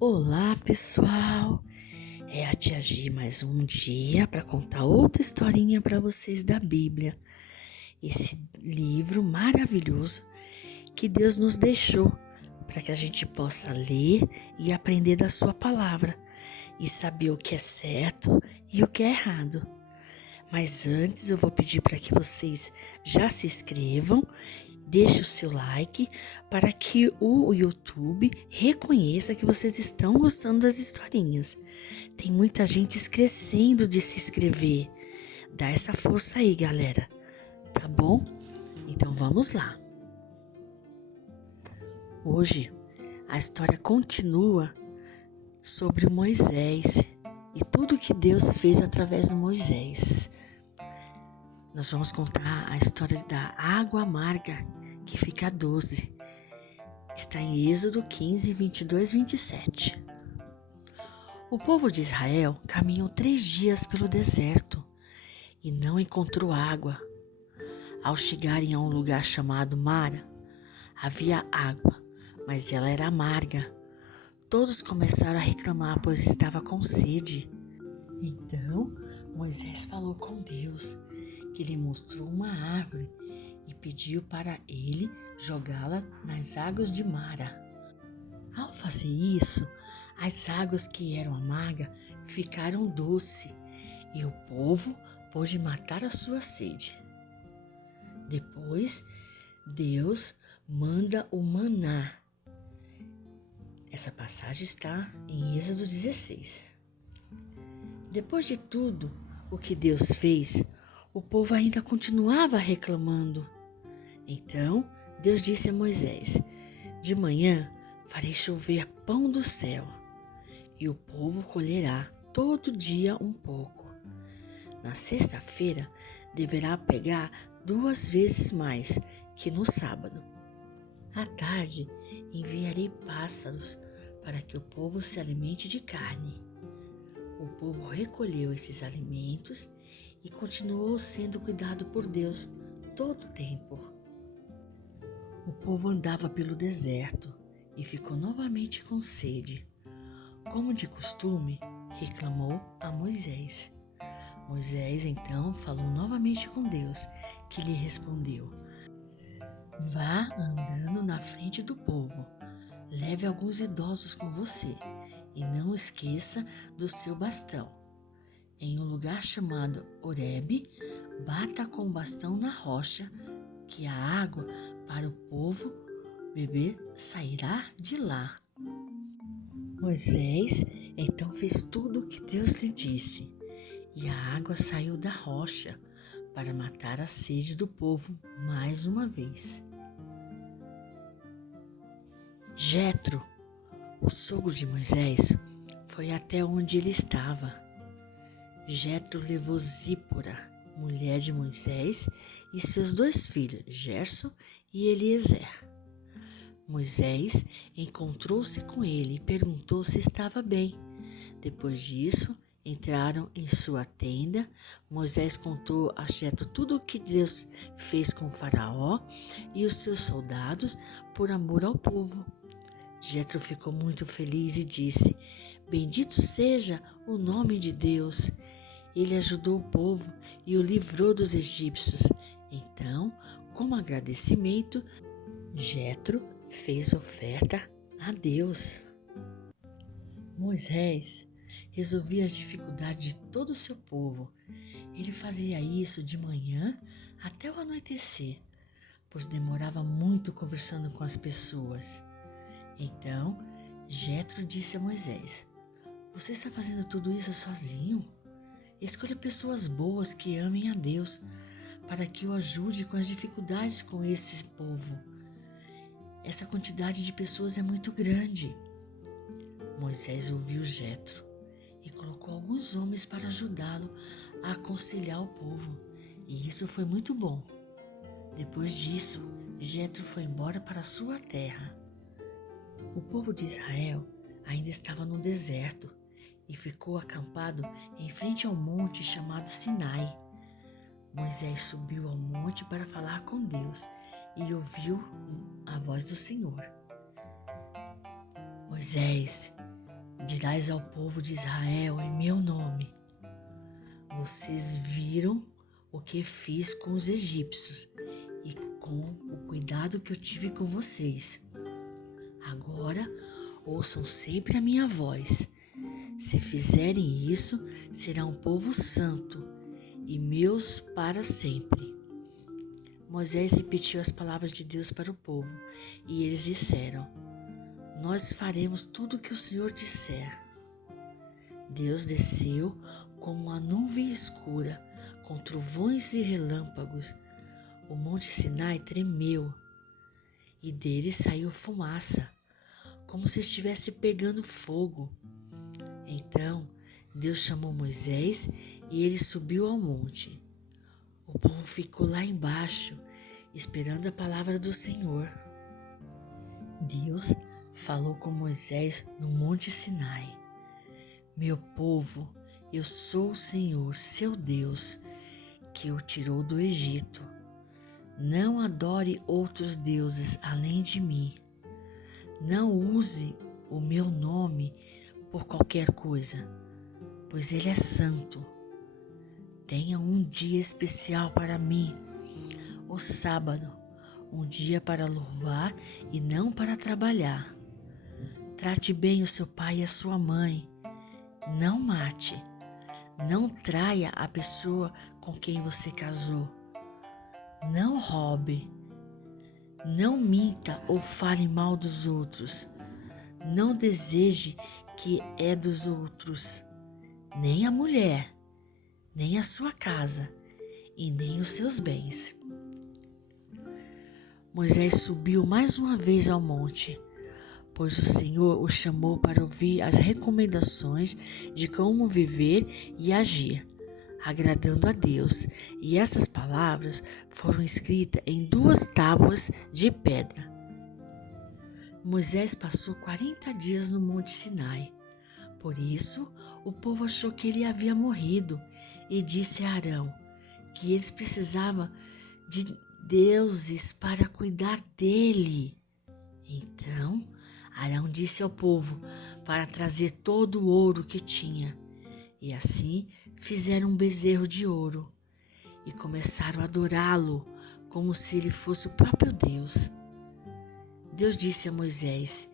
Olá, pessoal! É a Tia Gi mais um dia para contar outra historinha para vocês da Bíblia. Esse livro maravilhoso que Deus nos deixou para que a gente possa ler e aprender da sua palavra e saber o que é certo e o que é errado. Mas antes eu vou pedir para que vocês já se inscrevam, deixe o seu like para que o YouTube reconheça que vocês estão gostando das historinhas. Tem muita gente esquecendo de se inscrever. Dá essa força aí, galera. Tá bom? Então vamos lá. Hoje a história continua sobre Moisés e tudo que Deus fez através de Moisés. Nós vamos contar a história da água amarga que fica doce. Está em Êxodo 15, 22, 27. O povo de Israel caminhou 3 dias pelo deserto e não encontrou água. Ao chegarem a um lugar chamado Mara, havia água, mas ela era amarga. Todos começaram a reclamar, pois estava com sede. Então Moisés falou com Deus, que lhe mostrou uma árvore e pediu para ele jogá-la nas águas de Mara. Ao fazer isso, as águas que eram amargas ficaram doces e o povo pôde matar a sua sede. Depois, Deus manda o maná. Essa passagem está em Êxodo 16. Depois de tudo o que Deus fez, o povo ainda continuava reclamando. Então, Deus disse a Moisés: de manhã farei chover pão do céu, e o povo colherá todo dia um pouco. Na sexta-feira, deverá pegar 2 vezes mais que no sábado. À tarde, enviarei pássaros para que o povo se alimente de carne. O povo recolheu esses alimentos e continuou sendo cuidado por Deus todo o tempo. O povo andava pelo deserto e ficou novamente com sede. Como de costume, reclamou a Moisés. Moisés então falou novamente com Deus, que lhe respondeu: vá andando na frente do povo, leve alguns idosos com você e não esqueça do seu bastão. Em um lugar chamado Horebe, bata com o bastão na rocha, que a água para o povo beber sairá de lá. Moisés então fez tudo o que Deus lhe disse, e a água saiu da rocha para matar a sede do povo mais uma vez. Jetro, o sogro de Moisés, foi até onde ele estava. Jetro levou Zípora, mulher de Moisés, e seus 2 filhos, Gerson e Eliezer. Moisés encontrou-se com ele e perguntou se estava bem. Depois disso, entraram em sua tenda. Moisés contou a Jetro tudo o que Deus fez com Faraó e os seus soldados por amor ao povo. Jetro ficou muito feliz e disse: bendito seja o nome de Deus. Ele ajudou o povo e o livrou dos egípcios. Então, como agradecimento, Jetro fez oferta a Deus. Moisés resolvia as dificuldades de todo o seu povo. Ele fazia isso de manhã até o anoitecer, pois demorava muito conversando com as pessoas. Então, Jetro disse a Moisés: você está fazendo tudo isso sozinho? Escolha pessoas boas que amem a Deus, para que o ajude com as dificuldades com esse povo. Essa quantidade de pessoas é muito grande. Moisés ouviu Jetro e colocou alguns homens para ajudá-lo a aconselhar o povo, e isso foi muito bom. Depois disso, Jetro foi embora para sua terra. O povo de Israel ainda estava no deserto e ficou acampado em frente ao monte chamado Sinai. Moisés subiu ao monte para falar com Deus e ouviu a voz do Senhor. Moisés, Dirás ao povo de Israel em meu nome: vocês viram o que fiz com os egípcios e com o cuidado que eu tive com vocês. Agora ouçam sempre a minha voz. Se fizerem isso, será um povo santo e meus para sempre. Moisés repetiu as palavras de Deus para o povo e eles disseram: nós faremos tudo o que o Senhor disser. Deus desceu como uma nuvem escura, com trovões e relâmpagos. O monte Sinai tremeu e dele saiu fumaça, como se estivesse pegando fogo. Então Deus chamou Moisés e ele subiu ao monte. O povo ficou lá embaixo, esperando a palavra do Senhor. Deus falou com Moisés no monte Sinai: meu povo, eu sou o Senhor, seu Deus, que o tirou do Egito. Não adore outros deuses além de mim. Não use o meu nome por qualquer coisa, pois ele é santo. Tenha um dia especial para mim, o sábado, um dia para louvar e não para trabalhar. Trate bem o seu pai e a sua mãe. Não mate. Não traia a pessoa com quem você casou. Não roube. Não minta ou fale mal dos outros. Não deseje que é dos outros, nem a mulher, nem a sua casa e nem os seus bens. Moisés subiu mais uma vez ao monte, pois o Senhor o chamou para ouvir as recomendações de como viver e agir, agradando a Deus, e essas palavras foram escritas em 2 tábuas de pedra. Moisés passou 40 dias no monte Sinai. Por isso, o povo achou que ele havia morrido e disse a Arão que eles precisavam de deuses para cuidar dele. Então, Arão disse ao povo para trazer todo o ouro que tinha. E assim fizeram um bezerro de ouro e começaram a adorá-lo como se ele fosse o próprio Deus. Deus disse a Moisés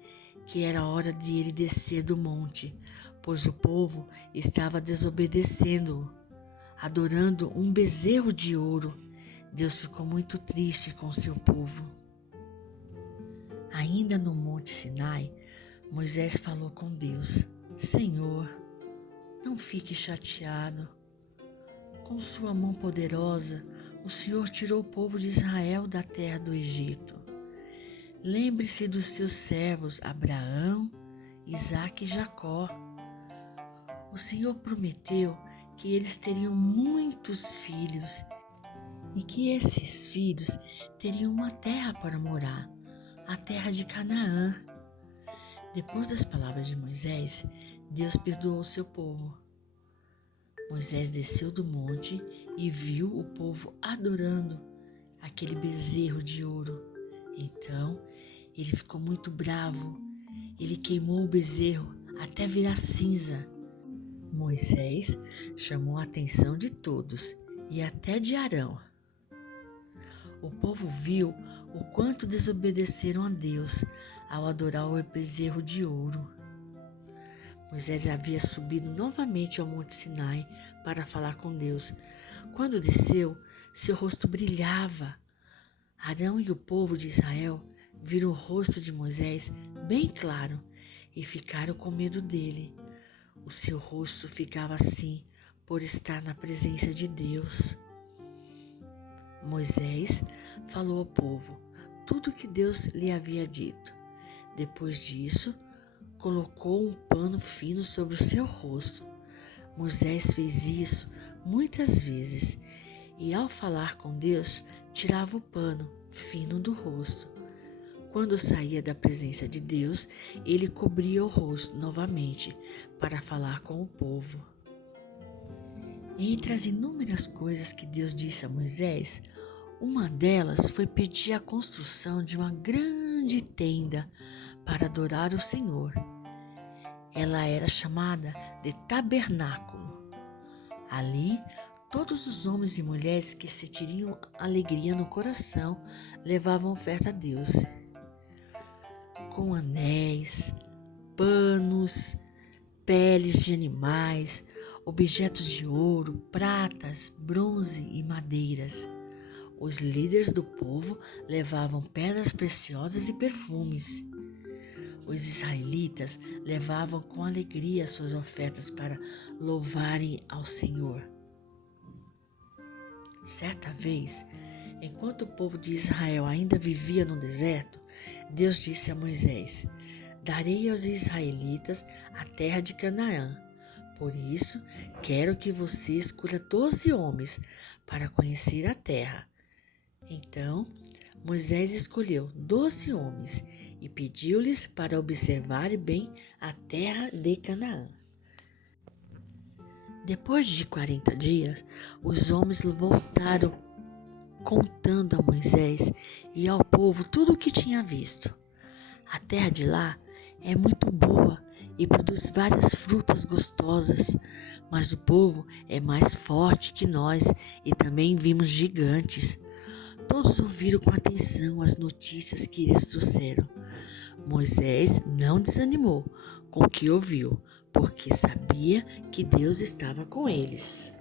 que era hora de ele descer do monte, pois o povo estava desobedecendo-o, adorando um bezerro de ouro. Deus ficou muito triste com seu povo. Ainda no monte Sinai, Moisés falou com Deus: Senhor, não fique chateado. Com sua mão poderosa, o Senhor tirou o povo de Israel da terra do Egito. Lembre-se dos seus servos Abraão, Isaque e Jacó. O Senhor prometeu que eles teriam muitos filhos e que esses filhos teriam uma terra para morar, a terra de Canaã. Depois das palavras de Moisés, Deus perdoou o seu povo. Moisés desceu do monte e viu o povo adorando aquele bezerro de ouro. Então, ele ficou muito bravo. Ele queimou o bezerro até virar cinza. Moisés chamou a atenção de todos e até de Arão. O povo viu o quanto desobedeceram a Deus ao adorar o bezerro de ouro. Moisés havia subido novamente ao Monte Sinai para falar com Deus. Quando desceu, seu rosto brilhava. Arão e o povo de Israel viram o rosto de Moisés bem claro e ficaram com medo dele. O seu rosto ficava assim por estar na presença de Deus. Moisés falou ao povo tudo o que Deus lhe havia dito. Depois disso, colocou um pano fino sobre o seu rosto. Moisés fez isso muitas vezes e, ao falar com Deus, tirava o pano fino do rosto. Quando saía da presença de Deus, ele cobria o rosto novamente para falar com o povo. Entre as inúmeras coisas que Deus disse a Moisés, uma delas foi pedir a construção de uma grande tenda para adorar o Senhor. ela era chamada de tabernáculo. Ali, todos os homens e mulheres que sentiriam alegria no coração levavam oferta a Deus, com anéis, panos, peles de animais, objetos de ouro, pratas, bronze e madeiras. Os líderes do povo levavam pedras preciosas e perfumes. Os israelitas levavam com alegria suas ofertas para louvarem ao Senhor. Certa vez, enquanto o povo de Israel ainda vivia no deserto, Deus disse a Moisés: Darei aos israelitas a terra de Canaã. Por isso, quero que você escolha 12 homens para conhecer a terra. Então, Moisés escolheu 12 homens e pediu-lhes para observarem bem a terra de Canaã. Depois de 40 dias, os homens voltaram contando a Moisés e ao povo tudo o que tinha visto. A terra de lá é muito boa e produz várias frutas gostosas, mas o povo é mais forte que nós e também vimos gigantes. Todos ouviram com atenção as notícias que eles trouxeram. Moisés não desanimou com o que ouviu, porque sabia que Deus estava com eles.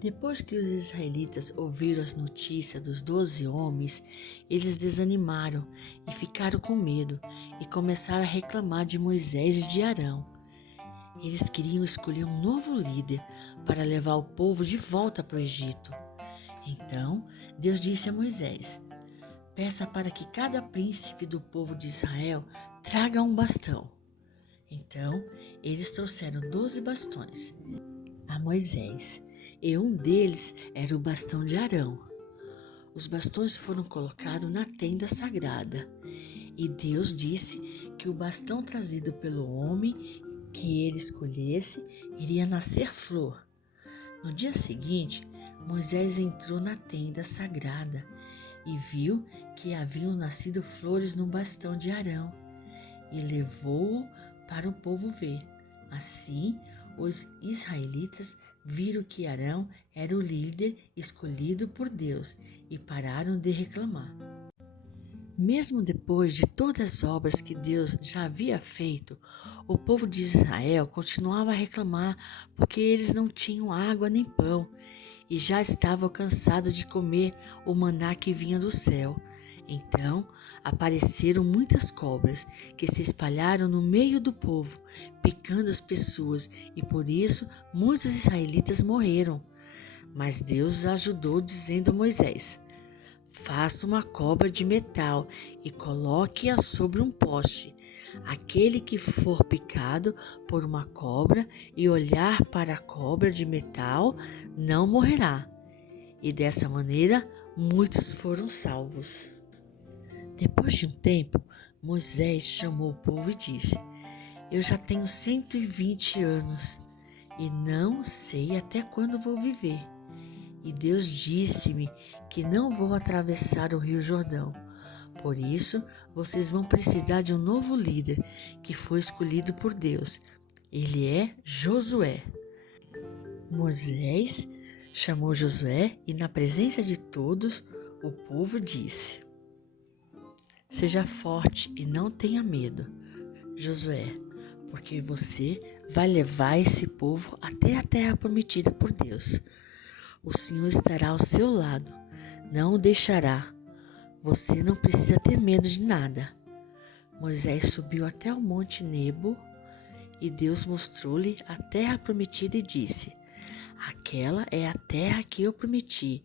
Depois que os israelitas ouviram as notícias dos 12 homens, eles desanimaram e ficaram com medo e começaram a reclamar de Moisés e de Arão. Eles queriam escolher um novo líder para levar o povo de volta para o Egito. Então, Deus disse a Moisés: Peça para que cada príncipe do povo de Israel traga um bastão. Então, eles trouxeram 12 bastões a Moisés, e um deles era o bastão de Arão. Os bastões foram colocados na tenda sagrada, e Deus disse que o bastão trazido pelo homem que ele escolhesse iria nascer flor. No dia seguinte, Moisés entrou na tenda sagrada e viu que haviam nascido flores no bastão de Arão e levou-o para o povo ver. Assim, os israelitas viram que Arão era o líder escolhido por Deus e pararam de reclamar. Mesmo depois de todas as obras que Deus já havia feito, o povo de Israel continuava a reclamar porque eles não tinham água nem pão e já estavam cansados de comer o maná que vinha do céu. Então apareceram muitas cobras que se espalharam no meio do povo, picando as pessoas, e por isso muitos israelitas morreram. Mas Deus os ajudou, dizendo a Moisés: Faça uma cobra de metal e coloque-a sobre um poste. Aquele que for picado por uma cobra e olhar para a cobra de metal não morrerá. E dessa maneira muitos foram salvos. Depois de um tempo, Moisés chamou o povo e disse: Eu já tenho 120 anos e não sei até quando vou viver. E Deus disse-me que não vou atravessar o rio Jordão. Por isso, vocês vão precisar de um novo líder que foi escolhido por Deus. Ele é Josué. Moisés chamou Josué e, na presença de todos, o povo disse: Seja forte e não tenha medo, Josué, porque você vai levar esse povo até a terra prometida por Deus. O Senhor estará ao seu lado, não o deixará. Você não precisa ter medo de nada. Moisés subiu até o monte Nebo e Deus mostrou-lhe a terra prometida e disse: Aquela é a terra que eu prometi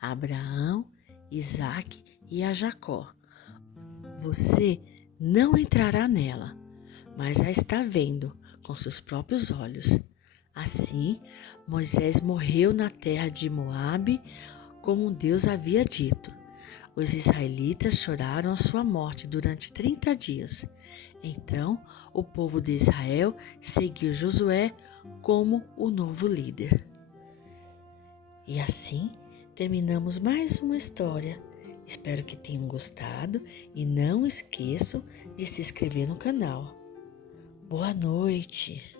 a Abraão, Isaque e a Jacó. Você não entrará nela, mas a está vendo com seus próprios olhos. Assim, Moisés morreu na terra de Moabe, como Deus havia dito. Os israelitas choraram a sua morte durante 30 dias. Então, o povo de Israel seguiu Josué como o novo líder. E assim, terminamos mais uma história. Espero que tenham gostado e não esqueçam de se inscrever no canal. Boa noite.